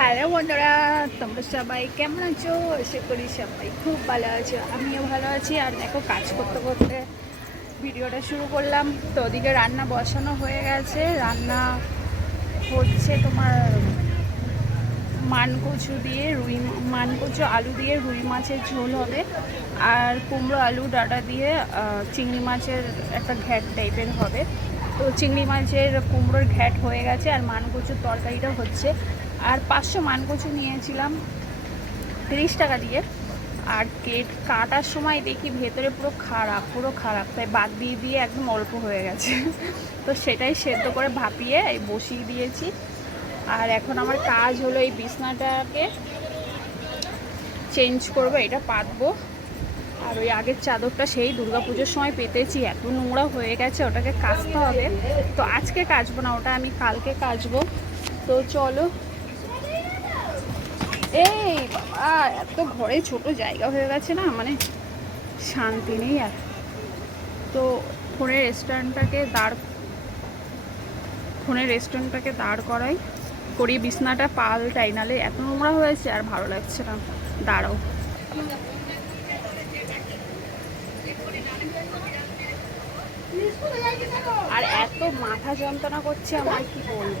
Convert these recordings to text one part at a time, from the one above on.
Hello বন্ধুরা, তোমরা সবাই কেমন আছো? আশা করি সবাই খুব ভালো আছো, আমিও ভালো আছি। আর দেখো, কাজ করতে করতে ভিডিওটা শুরু করলাম। তো ওদিকে রান্না বসানো হয়ে গেছে। রান্না হচ্ছে তোমার মানকচু দিয়ে রুই, মানকচু আলু দিয়ে রুই মাছের ঝোল হবে। আর কুমড়ো আলু ডাটা দিয়ে চিংড়ি মাছের একটা ঘ্যাট টাইপের হবে। তো চিংড়ি মাছের কুমড়োর ঘ্যাট হয়ে গেছে, আর মানকচুর তরকারিটা হচ্ছে আর পাঁচশো মানকচু নিয়েছিলাম তিরিশ টাকা দিয়ে। আর কেট কাটার সময় দেখি ভেতরে পুরো খারাপ পুরো খারাপ। তাই বাদ দিয়ে দিয়ে একদম অল্প হয়ে গেছে। তো সেটাই সেদ্ধ করে ভাপিয়ে বসিয়ে দিয়েছি। আর এখন আমার কাজ হলো এই বিছনাটাকে চেঞ্জ করব, এটা পাতবো। আর ওই আগের চাদরটা সেই দুর্গাপুজোর সময় পেতেছি। এত নোংরা হয়ে গেছে, ওটাকে কাচতে হবে। তো আজকে কাচবো না, ওটা আমি কালকে কাচবো। তো চলো এই বাবা, এত ঘরে ছোট জায়গা হয়ে গেছে না মানে শান্তি নেই আর। তো ফোনের রেস্টুরেন্টটাকে দাঁড়, ফোনের রেস্টুরেন্টটাকে দাঁড় করাই। করি বিছনাটা পাল্টাই, নালে এত নোংরা হয়েছে আর ভালো লাগছে না। দাঁড়াও। আর এত মাথা যন্ত্রণা করছে আমার কি বলব?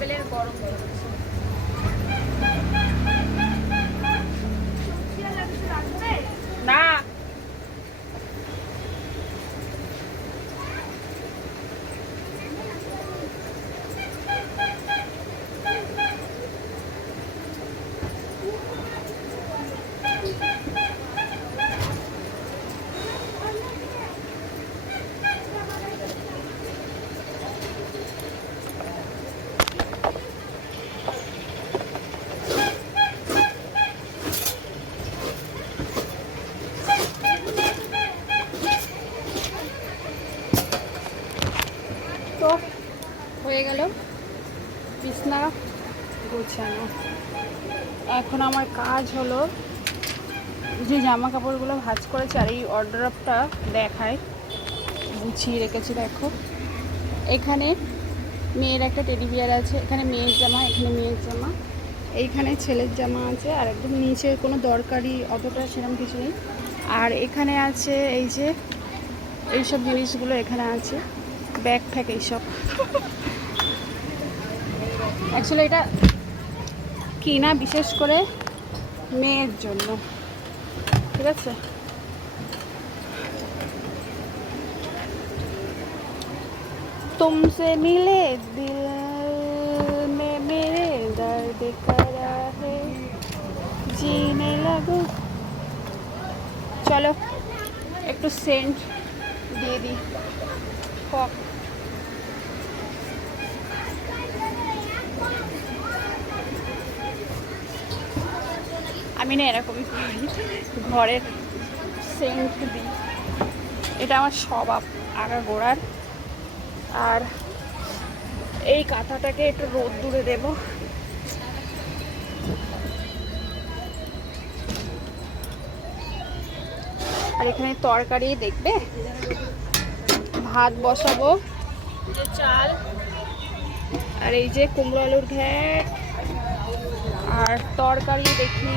লেভেলের গরম পড়েছে না হয়ে গেল বিছনা গোছানো এখন আমার কাজ হলো যে জামা কাপড়গুলো ভাঁজ করেছে আর এই অর্ডারটা দেখায় গুছিয়ে রেখেছি, দেখো। এখানে মেয়ের একটা টেডি বিয়ার আছে, এখানে মেয়ের জামা, এখানে মেয়ের জামা, এইখানে ছেলের জামা আছে আর একদম নিচে কোনো দরকারি অতটা সেরকম কিছু নেই। আর এখানে আছে এই যে, এইসব জিনিসগুলো এখানে আছে ব্যাগ ফ্যাগ এইসব। অ্যাকচুয়ালি এটা কিনা বিশেষ করে মেয়ের জন্য ঠিক আছে तुमसे मिले दिल में मेरे दर्द करा है जीने लगो চলো একটু সেন্ট দিয়ে দিই আমি না এরকমই করি। ঘরের সেন্ট দিই। এটা আমার স্বভাব আগা গোড়ার। আর এই কাঁথাটাকে একটু রোদ দূরে দেব। আর এখানে তরকারি দেখবে? ভাত বসাবো। যে চাল। আর এই যে কুমড়ো আলুর ঘ্যাট। আর তরকারি দেখি।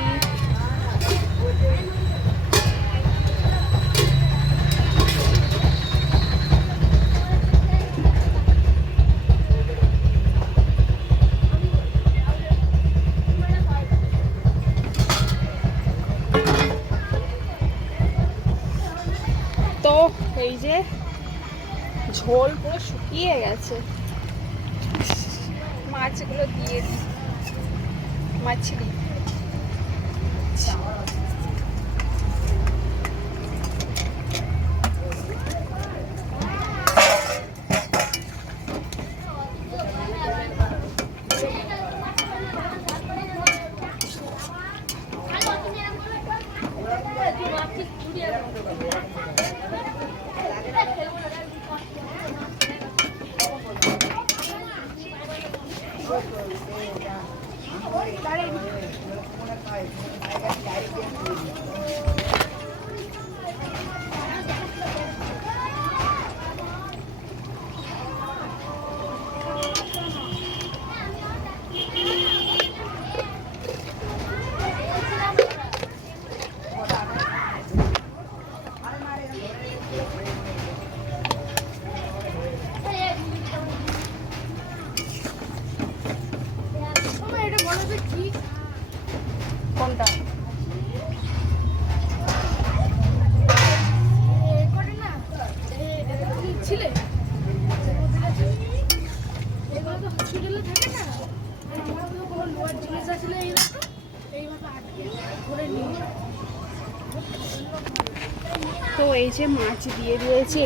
তো মাছ দিয়ে দিয়েছি,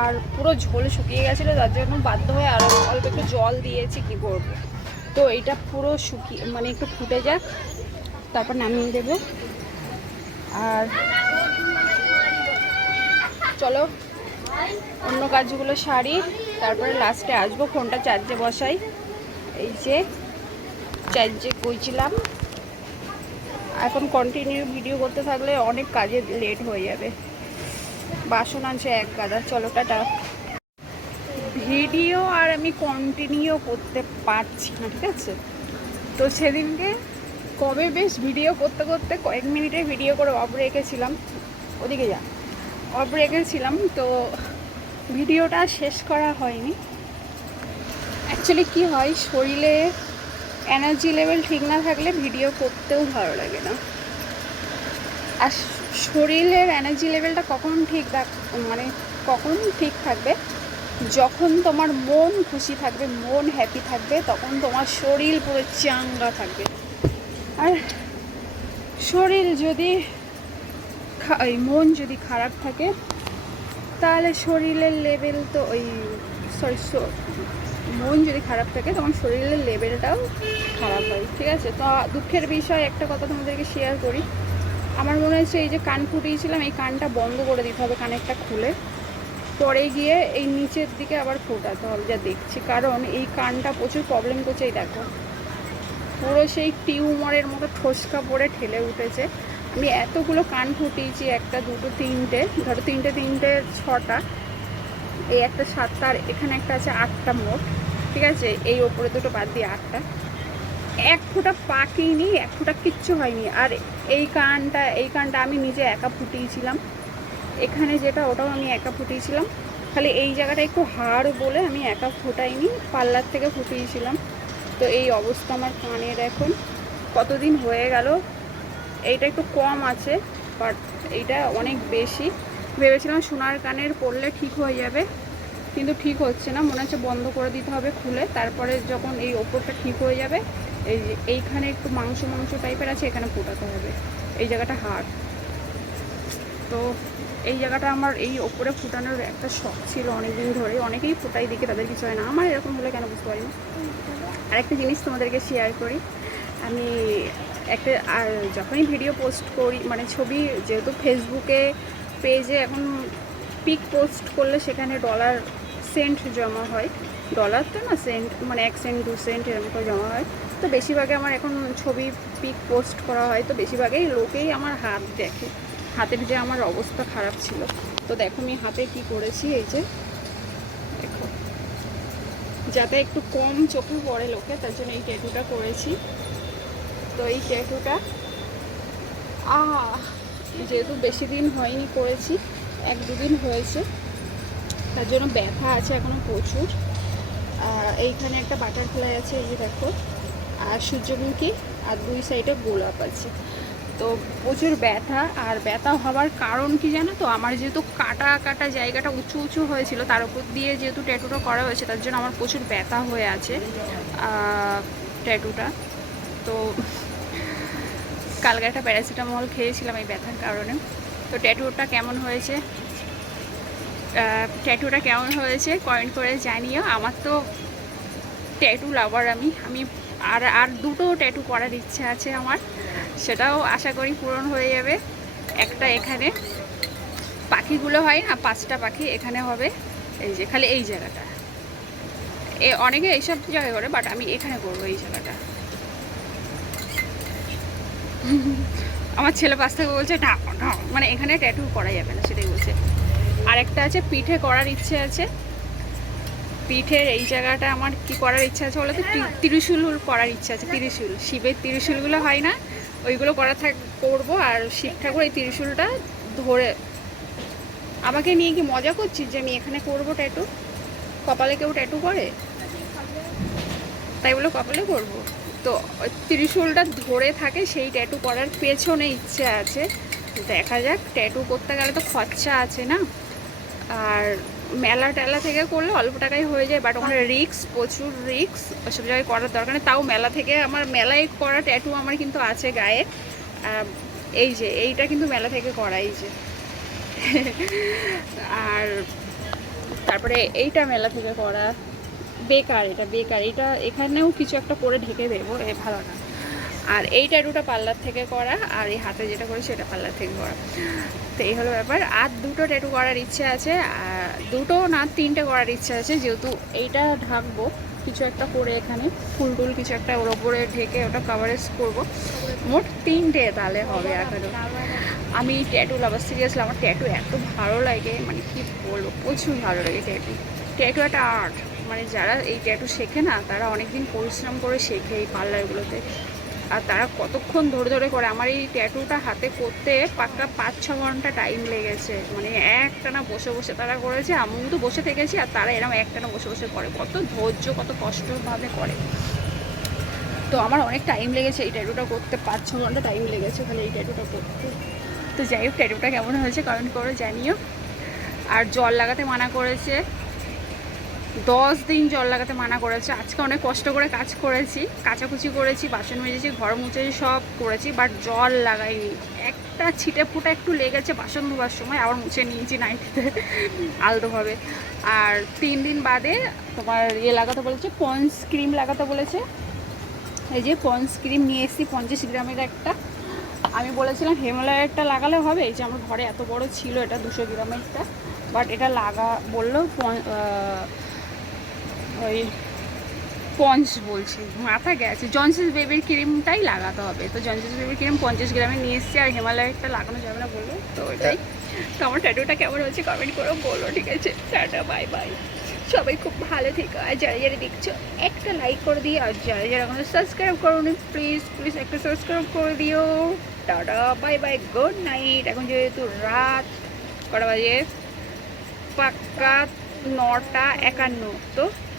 আর পুরো ঝোল শুকিয়ে গেছিল, তার জন্য বাধ্য হয়ে আরও অল্প একটু জল দিয়েছি, কি করব? তো এটা পুরো শুকিয়ে মানে একটু ফুটে যাক, তারপর নামিয়ে দেবো। আর চলো, অন্য কাজগুলো সারি, তারপরে লাস্টে আসব, ফোনটা চার্জে বসাই। এই যে, চার্জে কইছিলাম। এখন কন্টিনিউ ভিডিও করতে থাকলে অনেক কাজে লেট হয়ে যাবে। বাসন আছে এক গাদা। চলো, টাটা। ভিডিও আর আমি কন্টিনিউ করতে পারছি না, ঠিক আছে? তো সেদিনকে কবে বেশ ভিডিও করতে করতে কয়েক মিনিটে ভিডিও করে অফ রেখেছিলাম ওদিকে যা অফ রেখেছিলাম তো ভিডিওটা শেষ করা হয়নি। অ্যাকচুয়ালি কি হয়, শরীরে এনার্জি লেভেল ঠিক না থাকলে ভিডিও করতেও ভালো লাগে না। আর শরীরের এনার্জি লেভেলটা কখন ঠিক থাক মানে কখন ঠিক থাকবে? যখন তোমার মন খুশি থাকবে, মন হ্যাপি থাকবে, তখন তোমার শরীর পুরো চাঙ্গা থাকবে। আর শরীর যদি ওই মন যদি খারাপ থাকে, তাহলে শরীরের লেভেল তো ওই সরি মন যদি খারাপ থাকে, তখন শরীরের লেভেলটাও খারাপ হয়, ঠিক আছে? তো দুঃখের বিষয়, একটা কথা তোমাদেরকে শেয়ার করি। আমার মনে হচ্ছে এই যে কান ফুটিয়েছিলাম, এই কানটা বন্ধ করে দিতে হবে কানেরটা খুলে। পরে গিয়ে এই নিচের দিকে আবার ফোটাতে হবে, যা দেখছি। কারণ এই কানটা প্রচুর প্রবলেম করছে, এই দেখো। পুরো সেই টিউমারের মতো ঠোসকা পড়ে ঠেলে উঠেছে। আমি এতগুলো কান ফুটিয়েছি, একটা, দুটো, তিনটে, ধরো তিনটে তিনটে, ছটা, এই একটা সাতটা, আর এখানে একটা আছে আটটা মোট, ঠিক আছে? এই ওপরে দুটো বাদ দিয়ে আটটা। এক ফোঁটা পাকিনি এক ফোঁটা কিচ্ছু হয়নি, আর এই কানটা এই কানটা আমি নিজে একা ফুটিয়েছিলাম। এখানে যেটা, ওটাও আমি একা ফুটিয়েছিলাম। খালি এই জায়গাটা একটু হাড় বলে আমি একা ফোটাইনি, পার্লার থেকে ফুটিয়েছিলাম। তো এই অবস্থা আমার কানের এখন। কতদিন হয়ে গেল, এইটা একটু কম আছে বাট এইটা অনেক বেশি। ভেবেছিলাম সোনার কানের পরলে ঠিক হয়ে যাবে, কিন্তু ঠিক হচ্ছে না। মনে হচ্ছে বন্ধ করে দিতে হবে খুলে, তারপরে যখন এই ওপরটা ঠিক হয়ে যাবে এই এইখানে একটু মাংস মাংস টাইপের আছে, এখানে ফোটাতে হবে। এই জায়গাটা হাড় তো এই জায়গাটা আমার এই ওপরে ফুটানোর একটা শখ ছিল অনেক দিন ধরে। অনেকেই ফোটাই দিকে তাদের কিছু হয় না। আমার এরকম হলে কেন বুঝতে পারি না আরেকটা জিনিস তোমাদেরকে শেয়ার করি। আমি একটা, আর যখনই ভিডিও পোস্ট করি মানে ছবি, যেহেতু ফেসবুকে পেজে এখন পিক পোস্ট করলে সেখানে ডলার সেন্ট জমা হয়। ডলার তো না সেন্ট মানে এক সেন্ট দু সেন্ট এরকম করে জমা হয়। তো বেশিরভাগে আমার এখন ছবি পিক পোস্ট করা হয়, তো বেশিরভাগেই লোকেই আমার হাত দেখে। হাতের যে আমার অবস্থা খারাপ ছিল। তো দেখো আমি হাতে কি করেছি, এই যে দেখো। যাতে একটু কম চোখে পড়ে লোকে, তার জন্য এই ট্যাটুটা করেছি। তো এই ট্যাটুটা, আহ, যেহেতু বেশি দিন হয়নি করেছি, এক দুদিন হয়েছে, তার জন্য ব্যথা আছে এখনও প্রচুর। এইখানে একটা বাটারফ্লাই আছে, এই যে দেখো। আর সূর্যমুখী আর দুই সাইডে গোলাপ আছে। তো প্রচুর ব্যথা আর ব্যথা হওয়ার কারণ কি জানো তো? আমার যেহেতু কাটা কাটা জায়গাটা উঁচু উঁচু হয়েছিল, তার উপর দিয়ে যেহেতু ট্যাটুটা করা হয়েছে, তার জন্য আমার প্রচুর ব্যথা হয়ে আছে ট্যাটুটা তো কালকে একটা প্যারাসিটামল খেয়েছিলাম এই ব্যথার কারণে। তো ট্যাটুটা কেমন হয়েছে? ট্যাটুটা কেমন হয়েছে? কমেন্ট করে জানিও। আমার তো ট্যাটু লাভার আমি। আমি আর আর দুটো ট্যাটু করার ইচ্ছে আছে আমার। সেটাও আশা করি পূরণ হয়ে যাবে। একটা এখানে। পাখিগুলো হয় না, পাঁচটা পাখি এখানে হবে। এই যে, খালি এই জায়গাটা। এ, অনেকে এইসব জায়গায় করে বাট আমি এখানে করব এই জায়গাটা। আমার ছেলে পাশ থেকে বলছে ঢাক মানে এখানে ট্যাটু করা যাবে না, সেটাই বলছে। আরেকটা আছে, পিঠে করার ইচ্ছে আছে। পিঠের এই জায়গাটা আমার কি করার ইচ্ছা আছে বলতো? ত্রিশূল করার ইচ্ছা আছে, ত্রিশূল। শিবের ত্রিশূলগুলো হয় না, ওইগুলো করা থাক, করব। আর শিব ঠাকুর এই ত্রিশূলটা ধরে আমাকে নিয়ে কি মজা করছিস যে আমি এখানে করব ট্যাটু কপালে কেউ ট্যাটু করে? তাই বলে কপালে করব। তো ত্রিশূলটা ধরে থাকে, সেই ট্যাটু করার পেছনে ইচ্ছে আছে। দেখা যাক ট্যাটু করতে গেলে তো খরচা আছে না? আর মেলা টেলা থেকে করলে অল্প টাকায় হয়ে যায় বাট ওখানে রিক্স প্রচুর রিক্স ওসব জায়গায় করার দরকার নেই। তাও মেলা থেকে আমার, মেলায় করা ট্যাটু আমার কিন্তু আছে গায়ে। এই যে, এইটা কিন্তু মেলা থেকে করা, এই যে। আর তারপরে এইটা মেলা থেকে করা। বেকার, এটা বেকার, এটা এখানেও কিছু একটা করে ঢেকে দেবো, এ ভালো না। আর এই ট্যাটুটা পার্লার থেকে করা, আর এই হাতে যেটা করি সেটা পার্লার থেকে করা। তো এই হলো ব্যাপার। আর দুটো ট্যাটু করার ইচ্ছে আছে, আর দুটো না তিনটে করার ইচ্ছে আছে, যেহেতু এইটা ঢাকবো, কিছু একটা করে এখানে, ফুল টুল কিছু একটা ওর ওপরে ঢেকে ওটা কাভারেজ করব। মোট তিনটে তাহলে হবে এখনও আমি ট্যাটু লাভার সিরিয়াসলি আমার ট্যাটু এত ভালো লাগে মানে কি বলব, প্রচুর ভালো লাগে ট্যাটু ট্যাটু একটা আর্ট মানে যারা এই ট্যাটু শেখে না, তারা অনেক দিন পরিশ্রম করে শেখে এই পার্লারগুলোতে আর তারা কতক্ষণ ধরে ধরে করে, আমার এই ট্যাটুটা হাতে করতে পাক্কা পাঁচ, ছ ঘণ্টা টাইম লেগেছে। মানে একটানা বসে বসে তারা করেছে, আমিও তো বসে থেকেছি আর তারা এরকম একটানা বসে বসে করে। কত ধৈর্য, কত কষ্টভাবে করে। তো আমার অনেক টাইম লেগেছে এই ট্যাটুটা করতে, পাঁচ, ছ ঘণ্টা টাইম লেগেছে তাহলে এই ট্যাটুটা করতে। তো যাই হোক ট্যাটুটা কেমন হয়েছে কমেন্ট করে জানিও। আর জল লাগাতে মানা করেছে। দশ দিন জল লাগাতে মানা করেছে। আজকে অনেক কষ্ট করে কাজ করেছি, কাচাকুচি করেছি, বাসন মেজেছি, ঘর মুছেছি সব করেছি বাট জল লাগাইনি। একটা ছিটে ফুটা একটু লেগেছে বাসন ধোয়ার সময়, আবার মুছে নিয়েছি নাইটিতে আলতোভাবে। আর তিন দিন বাদে তোমার ইয়ে লাগাতে বলেছে, পন্স ক্রিম লাগাতে বলেছে। এই যে পন্স ক্রিম নিয়ে এসেছি, পঞ্চাশ গ্রামের একটা। আমি বলেছিলাম হিমালয়েরটা লাগালে হবে? এই যে আমার ঘরে এত বড় ছিল, এটা দুশো গ্রামেরটা। বাট এটা লাগা, বলল ওই পঞ্চ বলছি, মাথা গেছে। জনসিস বেবির ক্রিমটাই লাগাতে হবে। তো জনসিস বেবির ক্রিম পঞ্চাশ গ্রামে নিয়ে এসেছি আর হিমালয়েরটা লাগানো যাবে না বলল। তো ওইটাই তো আমার ট্যাটুটা কেমন হচ্ছে কমেন্ট করো বলো, ঠিক আছে? টাটা বাই বাই সবাই খুব ভালো থেকো। আর যারা যারা দেখছ, একটা লাইক করে দিও। আর যারা যারা এখনও সাবস্ক্রাইব করো নি প্লিজ প্লিজ একটা সাবস্ক্রাইব করে দিও। Tata bye bye good night এখন যেহেতু রাত কটা বাজে? পাক্কা নটা একান্ন। তো